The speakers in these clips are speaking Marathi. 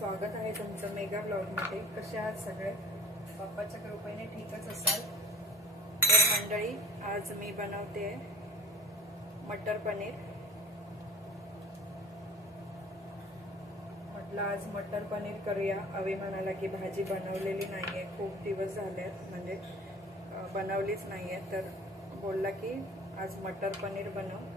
स्वागत आहे तुमचं मेगा ब्लॉगमध्ये। कसे आहात सगळे? बाप्पाच्या कृपेने ठीकच असाल। तर मंडळी, आज मी बनवते मटर पनीर। म्हटलं आज मटर पनीर करूया। अवी म्हणाला की भाजी बनवलेली नाहीये, खूप दिवस झाले म्हणजे बनवलीच नाहीये, तर बोलला की आज मटर पनीर बनव।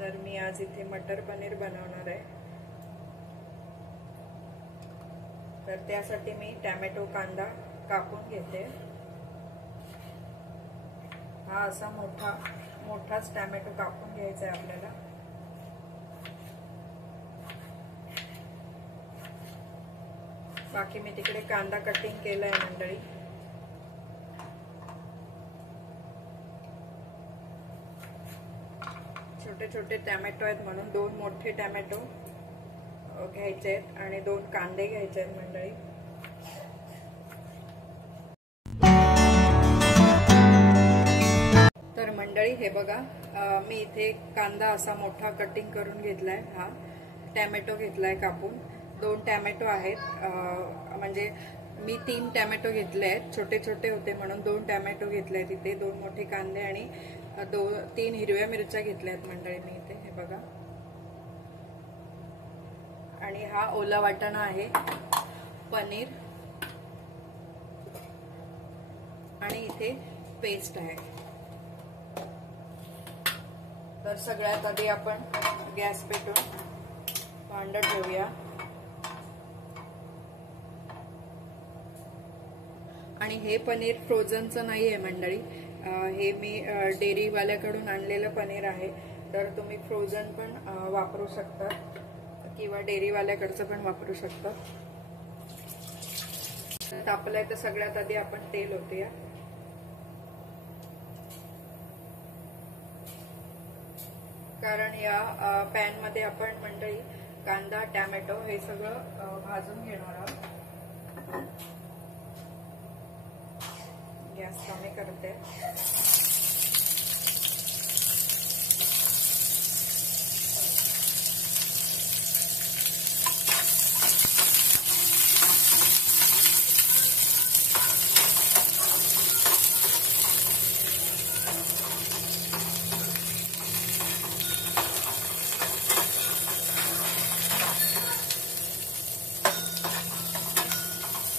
तर मी आज इथे मटर पनीर बनवणार आहे। तर त्यासाठी मी टोमॅटो कांदा कापून घेते। हा असा मोठाच टोमॅटो कापून घ्यायचा आहे आपल्याला। बाकी मी तिकडे कांदा कटिंग केलाय मंडळी। छोटे छोटे टोमॅटो आहेत म्हणून 2 मोठे टोमॅटो घ्यायचे आहेत आणि 2 कांदे घ्यायचे आहेत मंडळी। तर मंडळी हे बघा, मी इथे कांदा असा मोठा कटिंग करून घेतलाय। हा टोमॅटो घेतलाय कापून। 2 टोमॅटो आहेत, म्हणजे मी 3 टोमॅटो घेतले आहेत। छोटे छोटे होते म्हणून 2 टोमॅटो घेतले आहेत इथे। 2 मोठे कांदे आणि 3 हिरव्या मिरच्या घेतल्या आहेत मंडळी मी इथे, हे बघा। आणि हा ओला वाटाणा आहे, पनीर आणि इथे पेस्ट आहे। तर सगळ्यात आधी आपण गॅस पेटवून भांड ठेवूया। आणि हे पनीर फ्रोझनचं नाही आहे मंडळी, हे मी डेअरीवाल्याकडून आणलेलं पनीर आहे। तर तुम्ही फ्रोझन पण वापरू शकता किंवा डेअरीवाल्याकडचं पण वापरू शकता। तापलंय तर सगळ्यात आधी आपण तेल ओतूया। कारण या पॅन मध्ये आपण मंडळी कांदा टोमॅटो हे सगळं भाजून घेणार आहोत। गॅस कमी करते।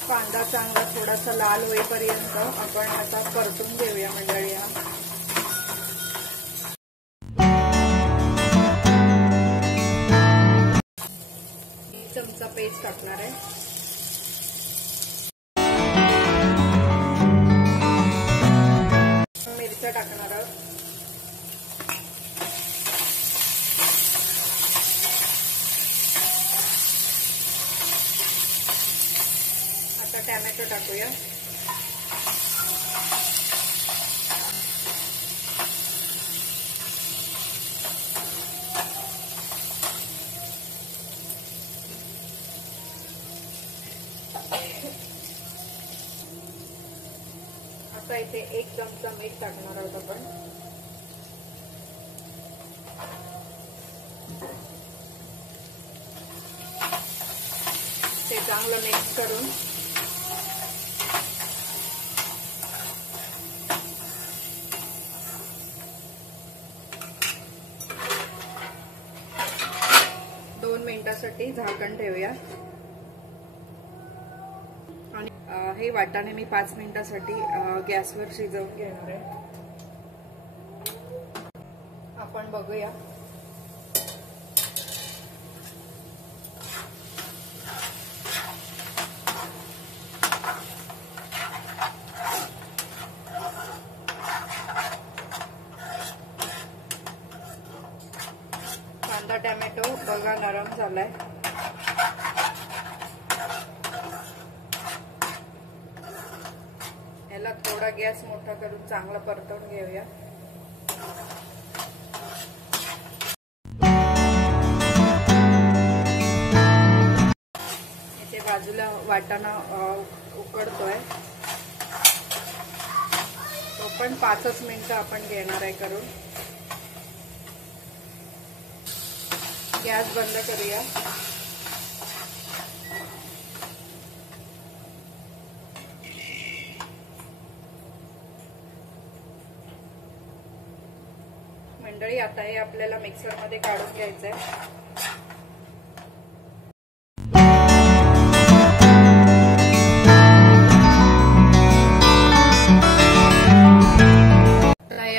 कांदा चांगला थोडासा लाल होईपर्यंत आपण आता परतून घेऊया मंडळी। हा चमचा पेस्ट टाकणार आहे। मिरच्या टाकणार आहोत। आता टोमॅटो टाकूया। आता इथे 1 चमचा मीठ टाकणार आहोत आपण। ते चांगलं मिक्स करून दोन मिनिटांसाठी झाकण ठेवूया। आणि हे वाटाणे मी 5 मिनिटांसाठी गॅसवर शिजवून घेणार आहे। आपण बघूया। कांदा टोमॅटो बघा नरम झालाय। याला थोडा गॅस मोठा करून चांगला परतवून घेऊया। इथे बाजूला वाटाणा उकडतोय, तो पण 5 मिनिटं आपण घेणार आहे करून। गॅस बंद करूया। मंडळी आता हे आपल्याला मिक्सरमध्ये काढून घ्यायचं आहे.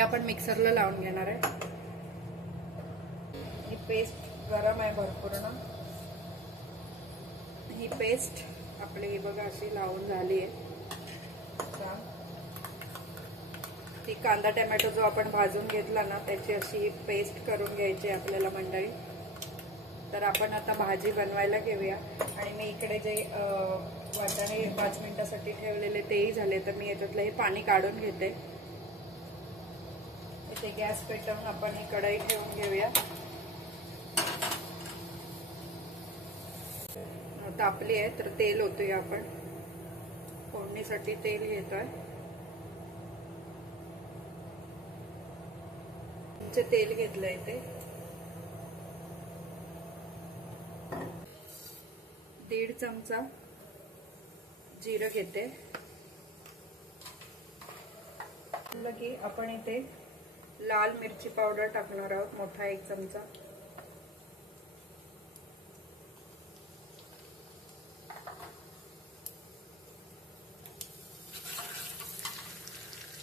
आपण मिक्सरला लावून घेणार आहे. ही पेस्ट गरम आहे भरपूर ना. ही पेस्ट आपली ही बघा अशी लावून झाली आहे. ती कांदा टोमॅटो जो आपण भाजून घेतला ना त्याची अशी पेस्ट करून घ्यायची आपल्याला मंडळी. तर आपण आता भाजी बनवायला घेऊया. आणि मी इकडे जे वाटाणे 5 मिनिटासाठी ठेवलेले तेही झाले. तर मी याच्यातलं हे पाणी काढून घेते. इथे गॅस पेटवून आपण ही कढई ठेवून घेऊया. तापली आहे तर तेल ओतूया आपण. फोडणीसाठी तेल घेतोय. तेल घेतलंय ते 1.5 चमचा जिरं घेते. की आपण इथे लाल मिरची पावडर टाकणार आहोत, मोठा 1 चमचा.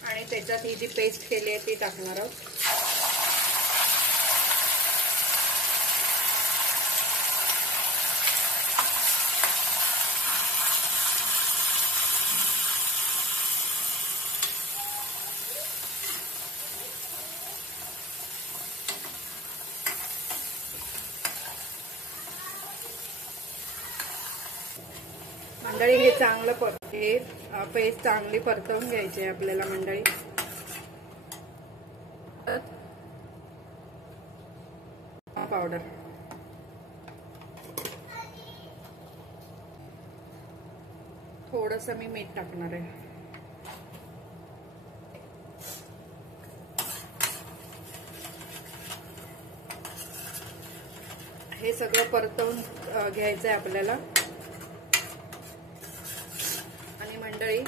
आणि त्याच्यात ही जी पेस्ट केली आहे ती टाकणार आहोत. मंडळी हे चांगलं हे पेस्ट चांगली परतवून घ्यायची आहे आपल्याला मंडळी. पावडर थोडंसं मी मीठ टाकणार आहे. हे सगळं परतवून घ्यायचं आहे आपल्याला. मंडळी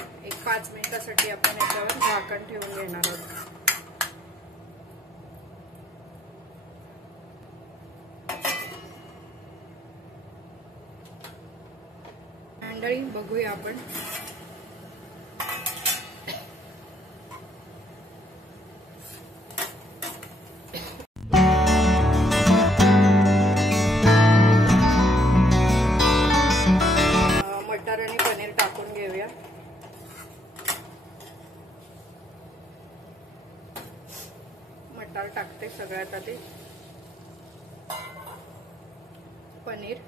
5 मिनिटासाठी आपण याच्यावर झाकण ठेवून घेणार आहोत. मंडळी बघूया आपण. मटर आणि पनीर टाकून घेऊया. मटार टाकते सगळ्यात आधी. पनीर,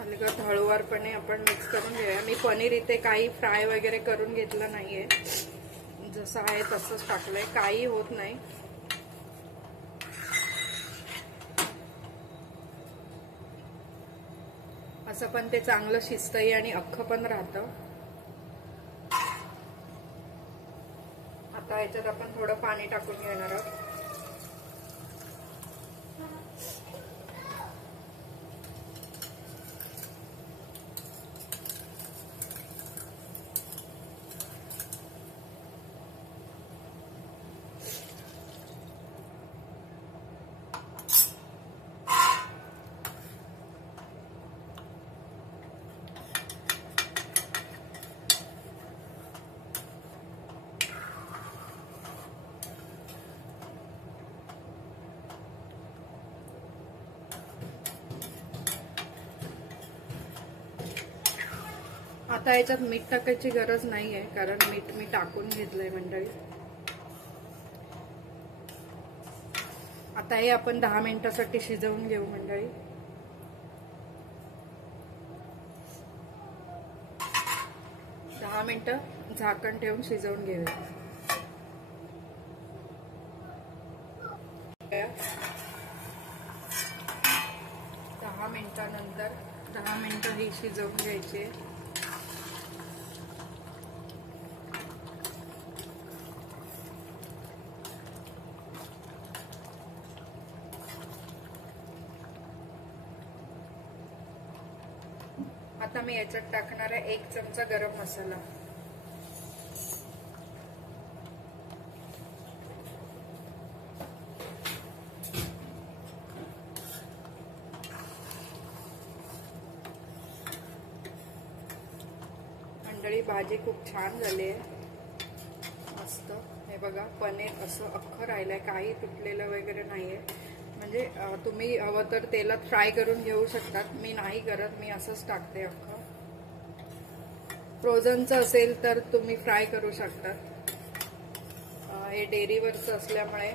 अलगद हळूवारपणे आपण मिक्स करून घेऊया. मी पनीर इथे काही फ्राय वगैरे करून घेतलं नाहीये, जसं आहे तसंच टाकलंय, काही होत नाही. असं पण ते चांगलं शिजतंही आणि अख्खं पण राहतं. आता याच्यात आपण थोडं पाणी टाकून घेणार आहोत. आता याच्यात मीठ टाकायची गरज नाहीये, कारण मीठ मी टाकून घेतलंय मंडळी. आता हे आपण 10 मिनिटासाठी शिजवून घेऊ मंडळी. 10 मिनिटं झाकण ठेवून शिजवून घेऊया. 10 मिनिटानंतर 10 मिनिटं ही शिजवून घ्यायची. आता मी याच्यात टाकणार आहे 1 चमचा गरम मसाला. मंडळी भाजी खूप छान झाली आहे, मस्त. हे बघा पनीर असं अख्खं राहिलंय, काही तुटलेलं वगैरे नाहीये. म्हणजे तुम्ही हवं तर तेलात फ्राय करून घेऊ शकतात, मी नाही करत, मी असंच टाकते अख्खं. फ्रोझनचं असेल तर तुम्ही फ्राय करू शकतात. हे डेअरीवरचं असल्यामुळे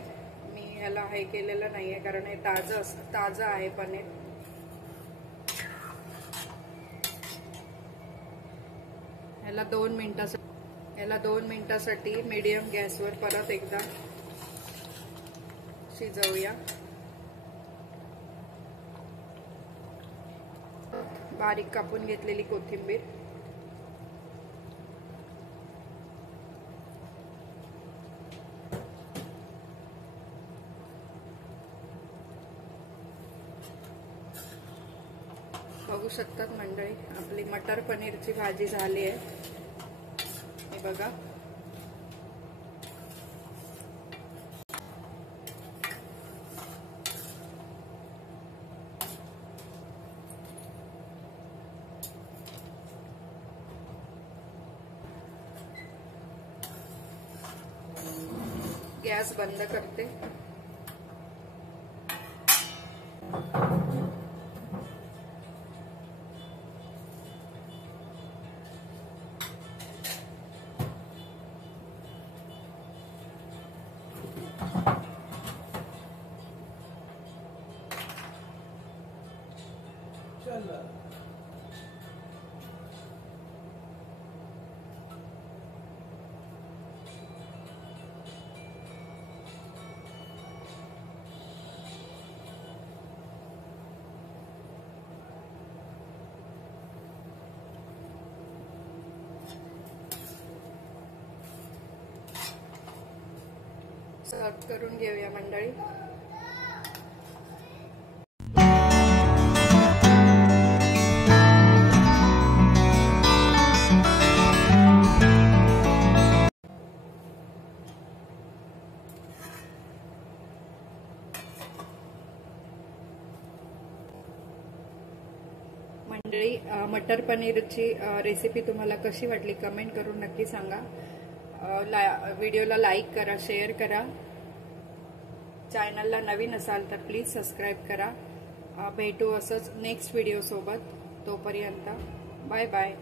मी ह्याला हे केलेलं नाहीये, कारण हे ताजं आहे पनीर. ह्याला 2 मिनिटासाठी मीडियम गॅसवर परत एकदा शिजवूया. बारीक कापून घेतलेली कोथिंबीर, बघू शकतात मंडळी आपली मटर पनीरची भाजी झाली आहे. हे बघा, गॅस बंद करते. सर्व करून घेऊया मंडळी. मंडळी मटर पनीरची रेसिपी तुम्हाला कशी वाटली कमेंट करून नक्की सांगा. व्हिडिओला लाईक करा, शेअर करा. चॅनलला नवीन असाल तर प्लीज सबस्क्राईब करा. भेटू असंच नेक्स्ट व्हिडिओ सोबत. तोपर्यंत बाय बाय.